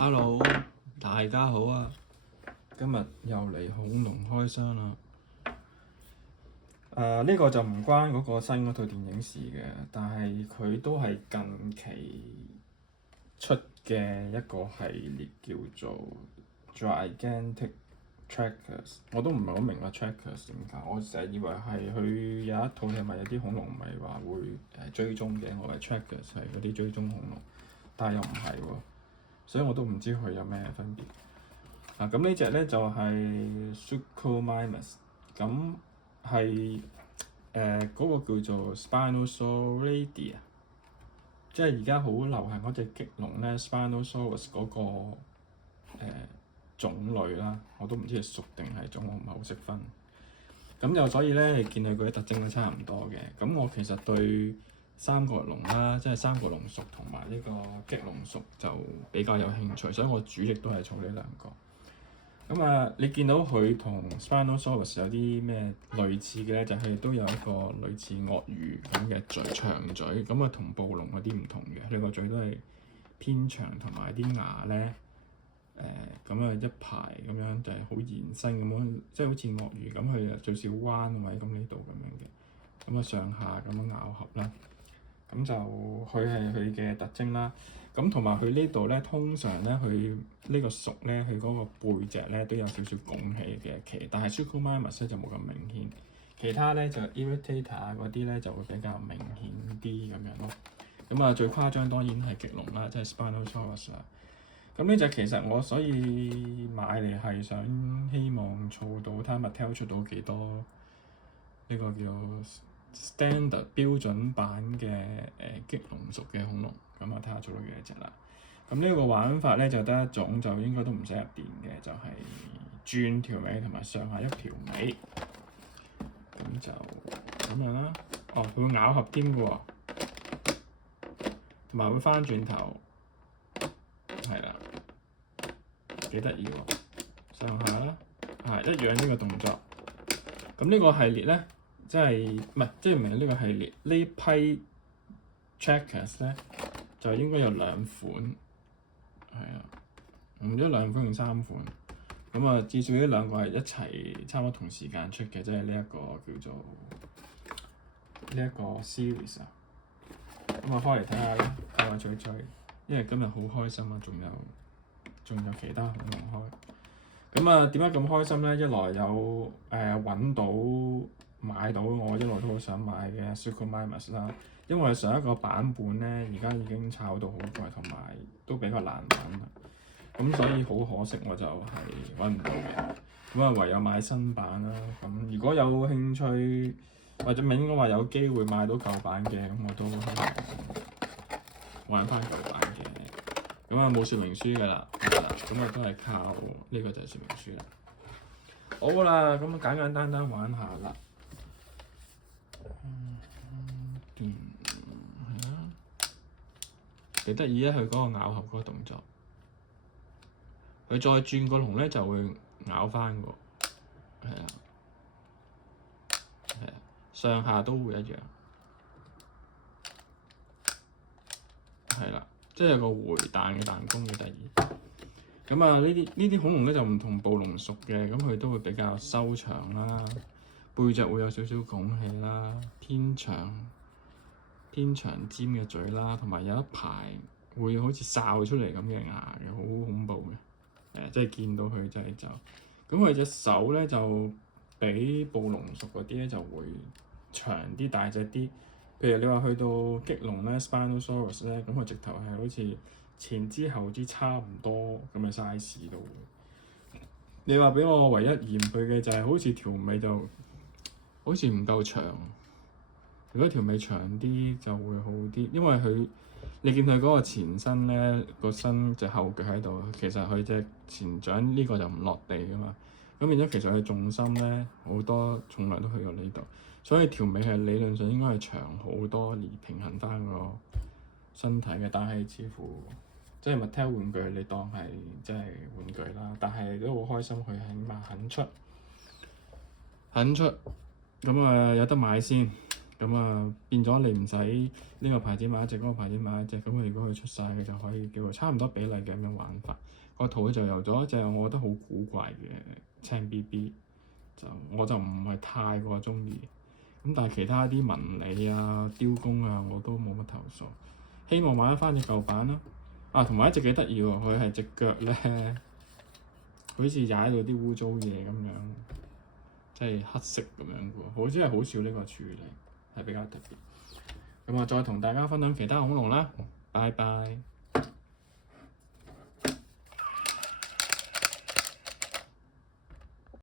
Hello，大家好啊！今日又嚟恐龍開箱啦。呢個就唔關嗰個新嗰套電影事嘅，但係佢都係近期出嘅一個系列，叫做 Gigantic Trackers。我都唔係好明白 Trackers 點解，我成日以為係佢有一套係咪有啲恐龍唔係話會追蹤嘅，我以為 Trackers 係嗰啲追蹤恐龍，但係又唔係喎。所以我都唔知佢有咩分別。咁呢隻咧就係 Suchomimus，咁係嗰個叫做 Spinosauridae，即係而家好流行嗰隻棘龍咧 Spinosaurus 嗰個種類啦，我都唔知係屬定係種，我唔係好識分。咁就所以咧，你見佢嗰啲特徵都差唔多嘅。咁我其實對三角龍啦，即係三角龍屬同埋呢個棘龍屬就比較有興趣，所以我主力都係儲呢兩個。咁你見到佢同 Spinosaurus 有啲咩類似嘅咧？就係都有一個類似鱷魚咁嘅嘴長嘴，咁同暴龍嗰啲唔同嘅，佢個嘴都係偏長，同埋啲牙咧一排咁樣就係好延伸咁樣，即係好似鱷魚咁，佢就最少彎位咁呢度咁樣嘅，上下咁樣咬合啦。咁就佢係佢嘅特徵啦。咁同埋佢呢度咧，通常咧佢呢個屬咧，佢嗰個背脊咧都有少少拱起嘅鰭，但係 Suchomimus 咧就冇咁明顯。其他咧就 Irritator 嗰啲咧就會比較明顯啲咁樣咯。咁最誇張當然係棘龍啦，即係 Spinosaurus 啦。咁呢隻其實我所以買嚟係想希望儲到睇 Mattel 出到幾多呢個叫 standard 標準版嘅棘龍屬嘅恐龍，咁睇下做到幾多隻啦。咁呢個玩法咧就得一種，就應該都唔使入電嘅，就係轉條尾同埋上下一條尾，咁就咁樣啦。佢會咬合添嘅喎，同埋會翻轉頭，係啦，幾得意喎，上下啦，一樣呢個動作。咁呢個系列咧，即係唔係呢個系列呢批 Trackers 咧，就應該有兩款，係啊，唔知兩款定三款。咁至少呢兩個係一齊差唔多同時間出嘅，即係呢一個叫做呢一個 series 啊。開嚟睇下啦，睇下追，因為今日好開心啊，仲有其他恐龍開。咁點解咁開心咧？一來有揾到買到我一路都好想買嘅 Suchomimus 啦，因為上一個版本咧而家已經炒到好貴，同埋都比較難揾啦。咁所以好可惜，我就係揾唔到嘅。咁唯有買新版啦。咁如果有興趣或者應該話有機會買到舊版嘅，咁我都玩翻舊版嘅。咁冇說明書㗎啦，咁都係靠呢個就係說明書啦。好啦，咁簡單玩下啦。係啊，幾得意啊！佢嗰個咬合嗰個動作，佢再轉個龍咧就會咬翻喎。係啊，上下都會一樣。係啦，即係有個回彈嘅彈弓，幾得意。咁呢啲恐龍咧就唔同暴龍屬嘅，咁佢都會比較修長啦，背脊會有少少拱起啦，偏長尖嘅嘴啦，同埋有一排會好似哨出嚟咁嘅牙嘅，好恐怖嘅。即係見到佢真係就，咁佢隻手咧就比暴龍屬嗰啲咧就會長啲、大隻啲。譬如你話去到棘龍咧 Spinosaurus 咧，咁佢直頭係好似前肢後肢差唔多咁嘅 size 度。你話俾我唯一嫌佢嘅就係好似條尾就好似唔夠長。如果條尾長啲就會好啲，因為你見佢嗰個前身咧，個身隻後腳喺度，其實佢隻前掌呢個就唔落地噶嘛。咁變咗其實佢重心咧好多重量都去到呢度，所以條尾係理論上應該係長好多，而平衡翻個身體嘅。但係似乎即係 Mattel 玩具，你當係即係玩具啦。但係都好開心，佢起碼肯出，咁有得買先。咁啊變咗你唔使呢個牌子買一隻，嗰個牌子買一隻，咁佢如果佢出晒，佢就可以叫做差唔多比例嘅咁樣玩法。個圖就有咗一隻我覺得好古怪嘅青 BB，我就唔係太過中意。咁但係其他啲紋理啊、雕工啊，我都冇乜投訴。希望買得翻隻舊版啦。啊，同埋一隻幾得意喎，佢係隻腳咧，好似踩到啲污糟嘢咁樣，即係黑色咁樣嘅喎，好似係好少呢個處理，係比較特別。咁啊，再同大家分享其他恐龍啦，拜拜。